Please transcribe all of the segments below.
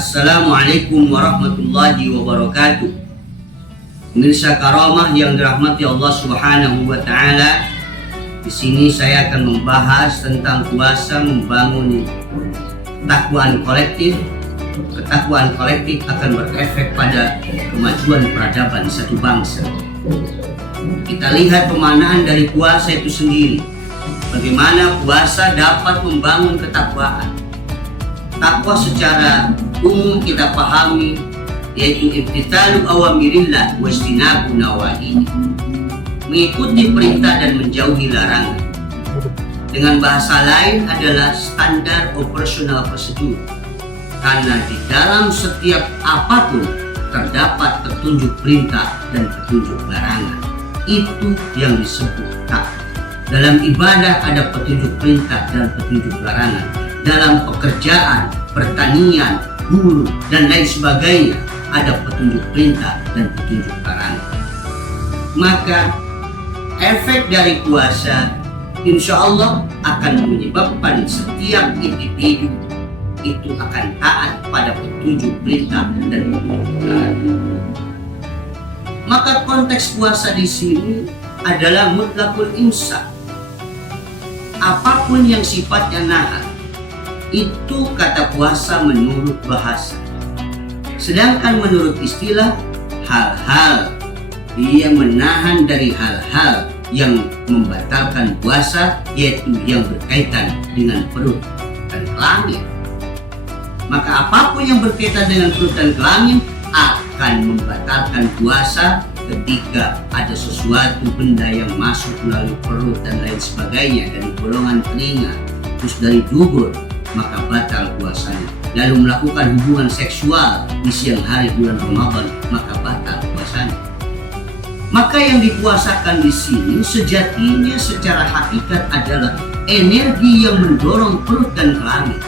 Assalamualaikum warahmatullahi wabarakatuh. Pemirsa Karamah yang dirahmati Allah Subhanahu wa taala. Di sini saya akan membahas tentang puasa membangun ketakwaan kolektif. Ketakwaan kolektif akan berefek pada kemajuan peradaban satu bangsa. Kita lihat pemanaan dari puasa itu sendiri. Bagaimana puasa dapat membangun ketakwaan. Takwa secara umum kita pahami yaitu imtithalu awamirillah wa ijtinabu nawahihi, mengikuti perintah dan menjauhi larangan. Dengan bahasa lain adalah standar operasional prosedur, karena di dalam setiap apapun terdapat petunjuk perintah dan petunjuk larangan. Itu yang disebut takwa. Dalam ibadah ada petunjuk perintah dan petunjuk larangan. Dalam pekerjaan, pertanian, buruh, dan lain sebagainya ada petunjuk perintah dan petunjuk larangan. Maka efek dari puasa insya Allah akan menyebabkan setiap individu itu akan taat pada petunjuk perintah dan petunjuk larangan. Maka konteks puasa di sini adalah mutlaqul imsak. Apapun yang sifatnya nahan, itu kata puasa menurut bahasa. Sedangkan menurut istilah, hal-hal dia menahan dari hal-hal yang membatalkan puasa, yaitu yang berkaitan dengan perut dan kelamin. Maka apapun yang berkaitan dengan perut dan kelamin akan membatalkan puasa ketika ada sesuatu benda yang masuk melalui perut dan lain sebagainya, dari bolongan telinga, terus dari dubur, maka batal puasanya. Lalu melakukan hubungan seksual di siang hari bulan Ramadan, maka batal puasanya. Maka yang dipuasakan di sini sejatinya secara hakikat adalah energi yang mendorong perut dan kelamin.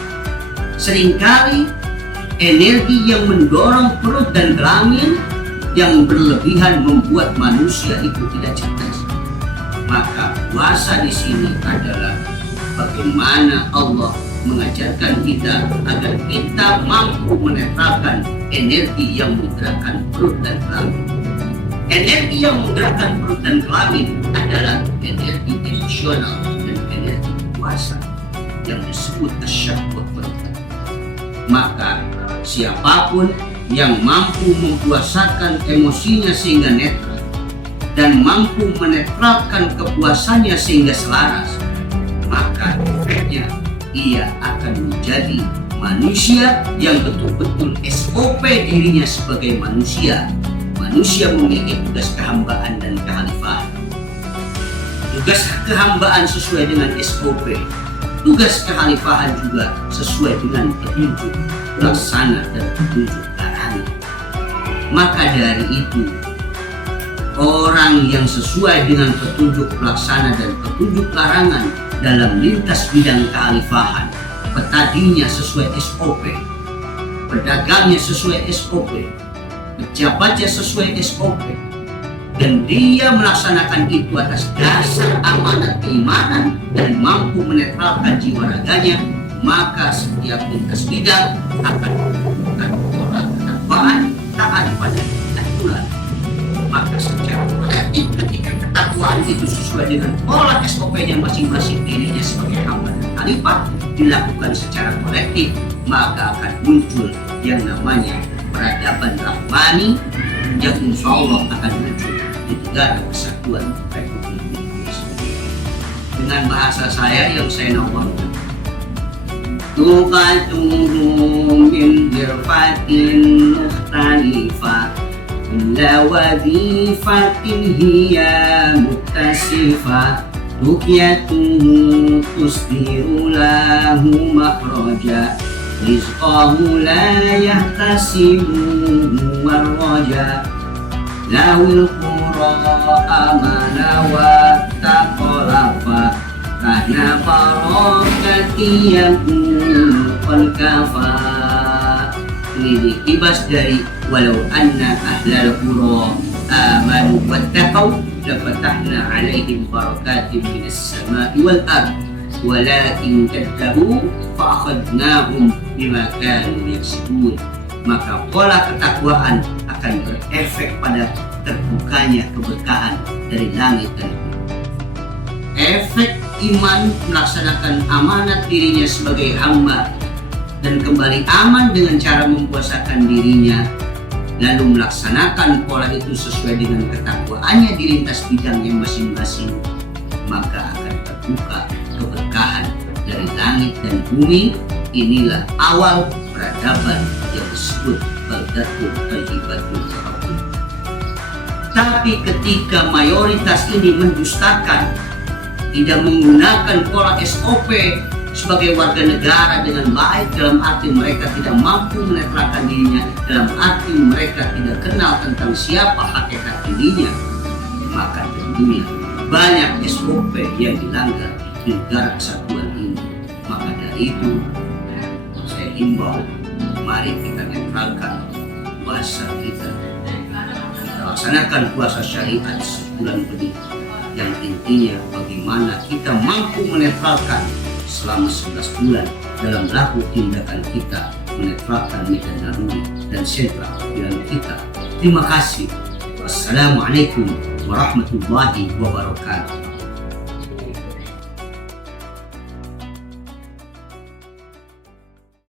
Seringkali energi yang mendorong perut dan kelamin yang berlebihan membuat manusia itu tidak cerdas. Maka puasa di sini adalah bagaimana Allah mengajarkan kita agar kita mampu menetralkan energi yang menggerakkan perut dan kelamin. Energi yang menggerakkan perut dan kelamin adalah energi emosional dan energi puasa yang disebut asyahwat. Maka siapapun yang mampu mempuasakan emosinya sehingga netral dan mampu menetralkan kepuasannya sehingga selaras, maka efeknya ia akan menjadi manusia yang betul-betul SOP dirinya sebagai manusia. Manusia memiliki tugas kehambaan dan kekhalifahan. Tugas kehambaan sesuai dengan SOP. Tugas kekhalifahan juga sesuai dengan petunjuk laksana dan petunjuk larangan. Maka dari itu, orang yang sesuai dengan petunjuk pelaksana dan petunjuk larangan dalam lintas bidang kekhalifahan, petadinya sesuai SOP, pedagangnya sesuai SOP, pejabatnya sesuai SOP, dan dia melaksanakan itu atas dasar amanat keimanan dan mampu menetralkan jiwa raganya, maka setiap lintas bidang akan melakukan orang ketakwaan, taat pada aturan. Maka secara kolektif ketika ketakwaan itu sesuai dengan pola SOP-nya masing-masing dirinya sebagai hamba dan khalifah dilakukan secara kolektif, maka akan muncul yang namanya peradaban rahmani yang insya Allah akan muncul di negara kesatuan Republik Indonesia. Dengan bahasa saya yang saya nawarkan, tuqatuhum min hirfatin mukhtalifah kulla wadifatin hiya muttasifah ruqyatuhu tusdiru lahu makhraja rizqahu la yahtasibuhu warraja lawil qura amana wa taqalafa karena barokati yakunu qalkafa. Ini dikibas dari walau anna ahlal qura amanu wattaqau lafatahna alaihim barakatim minas samai wal ard walakin kadzabu fa akhadnahum bima kanu yaksibun. maka pola ketakwaan akan berefek pada terbukanya keberkahan dari langit dan bumi. Efek iman melaksanakan amanat dirinya sebagai hamba dan kembali aman dengan cara mempuasakan dirinya, lalu melaksanakan pola itu sesuai dengan ketakwaannya di lintas bidangnya masing-masing, maka akan terbuka keberkahan dari langit dan bumi. Inilah awal peradaban yang disebut baldatul thayyibatul rahim. Tapi ketika mayoritas ini mendustakan, tidak menggunakan pola SOP sebagai warga negara dengan baik, dalam arti mereka tidak mampu menetralkan dirinya, dalam arti mereka tidak kenal tentang siapa hakikat dirinya, maka tentunya banyak SOP yang dilanggar di negara kesatuan ini. Maka dari itu saya himbau, mari kita netralkan puasa kita. Kita laksanakan puasa syariat sebulan penuh, yang intinya bagaimana kita mampu menetralkan selama 11 bulan dalam laku tindakan kita menetralkan medan naluri dan sentral pikiran kita. Terima kasih. Wassalamualaikum warahmatullahi wabarakatuh.